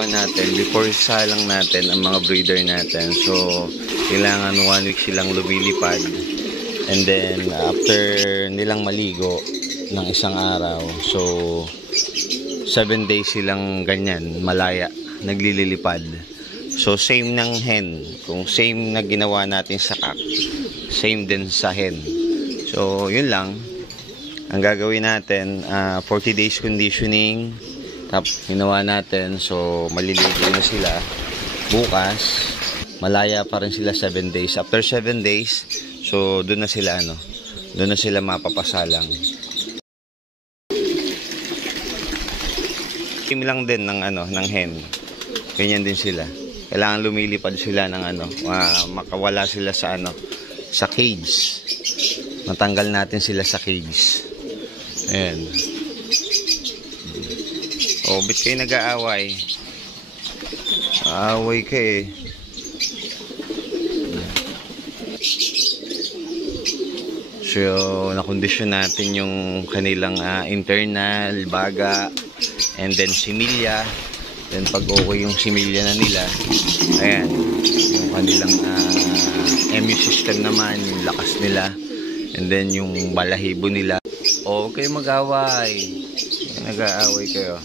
natin, before salang natin ang mga breeder natin. So, kailangan 1 week silang lumilipad. And then, after nilang maligo ng isang araw, so, 7 days silang ganyan, malaya, naglilipad. So, same ng hen. Kung same na ginawa natin sa cock, same din sa hen. So, yun lang. Ang gagawin natin, 40 days conditioning. Tapos, ginawa natin. So, maliligo na sila. Bukas, malaya pa rin sila 7 days. After 7 days, so, doon na sila, doon na sila mapapasalang. Team lang din ng, ng hen. Ganyan din sila. Kailangan lumilipad sila ng, makawala sila sa, sa cage. Matanggal natin sila sa cage. Ayan. O, ba't kayo nag-aaway? Aaway ka eh. So, nakondisyon natin yung kanilang internal, baga, and then similya. Then, pag okay yung similya na nila, ayan, yung kanilang immune system naman, yung lakas nila, and then yung balahibo nila. Okay, mag-away. Nag-aaway kayo.